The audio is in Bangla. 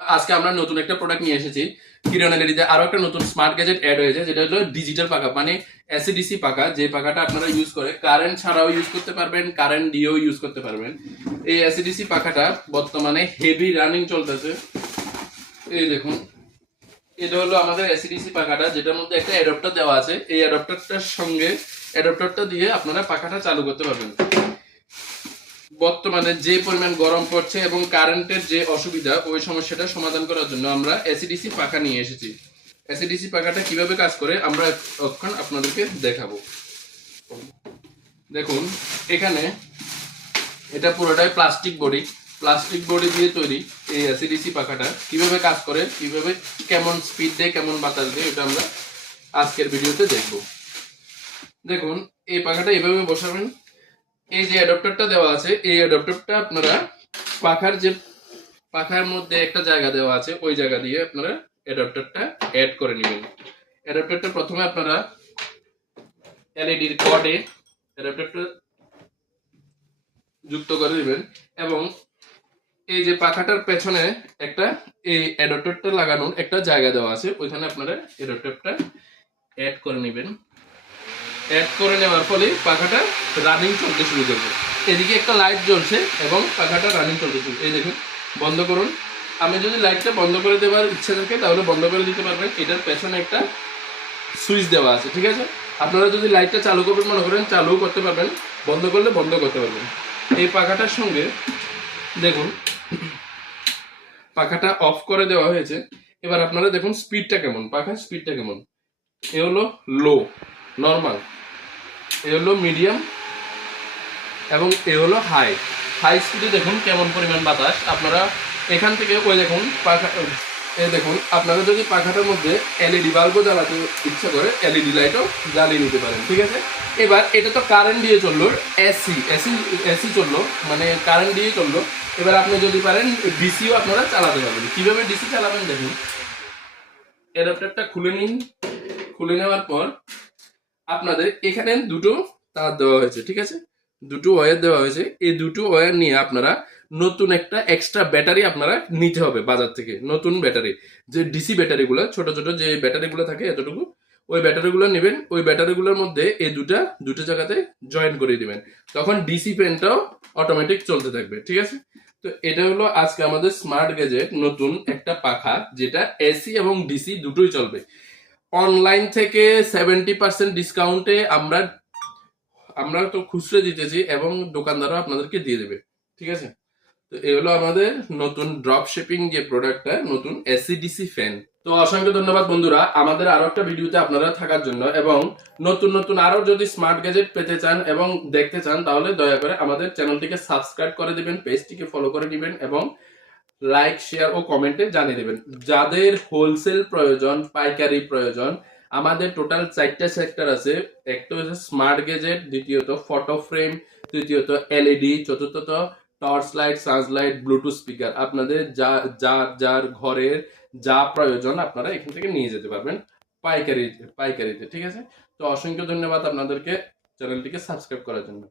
আজকে আমরা নতুন একটা প্রোডাক্ট নিয়ে এসেছি। কিরণ এলইডিতে আরো একটা নতুন স্মার্ট গ্যাজেট অ্যাড হয়েছে, যেটা হলো ডিজিটাল পাখা, মানে এসিডিসি পাখা। যে পাখাটা আপনারা ইউজ করে কারেন্ট ছাড়াও ইউজ করতে পারবেন, কারেন্ট দিয়েও ইউজ করতে পারবেন। এই এসিডিসি পাখাটা বর্তমানে হেভি রানিং চলতেছে। এই দেখুন, এটা হলো আমাদের এসিডিসি পাখাটা, যেটার মধ্যে একটা অ্যাডাপ্টার দেওয়া আছে। এই অ্যাডাপ্টারটার সঙ্গে অ্যাডাপ্টারটা দিয়ে আপনারা পাখাটা চালু করতে পারবেন। বর্তমানে যে পরিমাণ গরম পড়ছে এবং কারেন্টের যে অসুবিধা, ওই সমস্যাটা সমাধান করার জন্য আমরা এসিডিসি পাখা নিয়ে এসেছি। এসিডিসি পাখাটা কিভাবে কাজ করে আমরা এখন আপনাদেরকে দেখাবো। দেখুন, এখানে এটা পুরোটাই প্লাস্টিক বডি দিয়ে তৈরি। এই এসিডিসি পাখাটা কিভাবে কাজ করে, কিভাবে কেমন স্পিড দেয়, কেমন বাতাস দেয়, এটা আমরা আজকের ভিডিওতে দেখব। দেখুন, এই পাখাটা এভাবে বসাবেন। এই যে অ্যাডাপ্টারটা দেওয়া আছে, এই অ্যাডাপ্টারটা আপনারা পাখার মধ্যে একটা জায়গা দেওয়া আছে, ওই জায়গা দিয়ে আপনারা অ্যাডাপ্টারটা অ্যাড করে নেবেন। অ্যাডাপ্টারটা প্রথমে আপনারা এলইডির কর্ডে অ্যাডাপ্টারটা যুক্ত করে দিবেন, এবং এই যে পাখাটার পেছনে একটা এই অ্যাডাপ্টারটা লাগানোর একটা জায়গা দেওয়া আছে, ওইখানে আপনারা অ্যাডাপ্টারটা অ্যাড করে নেবেন। অ্যাড করে নেওয়ার ফলে পাখাটা রানিং চলতে শুরু করবে। এদিকে একটা লাইট জ্বলছে এবং পাখাটা রানিং চলতে শুরু। এই দেখুন, বন্ধ করুন। আমি যদি লাইটটা বন্ধ করে দেওয়ার ইচ্ছে থাকে তাহলে বন্ধ করে দিতে পারবেন। এটার পেছনে একটা সুইচ দেওয়া আছে, ঠিক আছে। আপনারা যদি লাইটটা চালু করবেন মনে করেন, চালু করতে পারবেন, বন্ধ করলে বন্ধ করতে পারবেন। এই পাখাটার সঙ্গে দেখুন, পাখাটা অফ করে দেওয়া হয়েছে। এবার আপনারা দেখুন স্পিডটা কেমন, পাখার স্পিডটা কেমন। এ হলো লো, নর্মাল, এ হলো মিডিয়াম, এবং এ হলো হাই। হাই স্পিডে দেখুন কেমন পরিমাণ বাতাস। আপনারা এখান থেকে ওই দেখুন পাখা, এই দেখুন, আপনারা যদি পাখাটার মধ্যে এলইডি বাল্বও জ্বালাতে ইচ্ছা করে এলইডি লাইটও জ্বালিয়ে নিতে পারেন, ঠিক আছে। এবার এটা তো কারেন্ট দিয়ে চললো, এসি চললো, মানে কারেন্ট দিয়ে চললো। এবার আপনি যদি পারেন ডিসিও আপনারা চালাতে পারবেন। কিভাবে ডিসি চালাবেন দেখুন, অ্যাডাপ্টারটা খুলে নিন। খুলে নেওয়ার পর আপনাদের এখানে দুটো তার দেওয়া হয়েছে, ঠিক আছে, দুটো ওয়্যার দেওয়া হয়েছে। এই দুটো ওয়্যার নিয়ে আপনারা নতুন একটা এক্সট্রা ব্যাটারি আপনারা নিতে হবে বাজার থেকে। নতুন ব্যাটারি, যে ডিসি ব্যাটারিগুলো, ছোট ছোট যে ব্যাটারিগুলো থাকে এতটুকু, ওই ব্যাটারিগুলো নেবেন। ওই ব্যাটারিগুলোর মধ্যে এই দুটো জায়গাতে জয়েন করে দিবেন। তখন ডিসি ফ্যানটাও অটোমেটিক চলতে থাকবে, ঠিক আছে। তো এটা হলো আজকে আমাদের স্মার্ট গ্যাজেট নতুন একটা পাখা, যেটা এসি এবং ডিসি দুটোই চলবে। অনলাইন থেকে 70% ডিসকাউন্টে আমরা আমরা তো খুচরো দিতেছি, এবং দোকানদারও আপনাদেরকে দিয়ে দেবে, ঠিক আছে। তো এই হলো আমাদের নতুন ড্রপ শিপিং যে প্রোডাক্টটা, নতুন এসিডিসি ফ্যান। তো অসংখ্য ধন্যবাদ বন্ধুরা আমাদের আরো একটা ভিডিওতে আপনারা থাকার জন্য, এবং নতুন নতুন আরো যদি স্মার্ট গ্যাজেট পেতে চান এবং দেখতে চান, তাহলে দয়া করে আমাদের চ্যানেলটিকে সাবস্ক্রাইব করে দিবেন, পেজটিকে ফলো করে দিবেন, এবং লাইক, শেয়ার ও কমেন্টে জানিয়ে দেবেন। যাদের হোলসেল প্রয়োজন, পাইকারি প্রয়োজন, আমাদের টোটাল 4টা সেক্টর আছে। একটা হচ্ছে স্মার্ট গ্যাজেট, দ্বিতীয়ত ফটো ফ্রেম, তৃতীয়ত এলইডি, চতুর্থত torch light, search light, Bluetooth speaker. আপনাদের যার ঘরের যা প্রয়োজন আপনারা এখান থেকে নিয়ে যেতে পারবেন পাইকারিতে, ঠিক আছে। তো অসংখ্য ধন্যবাদ আপনাদেরকে চ্যানেলটিকে সাবস্ক্রাইব করার জন্য।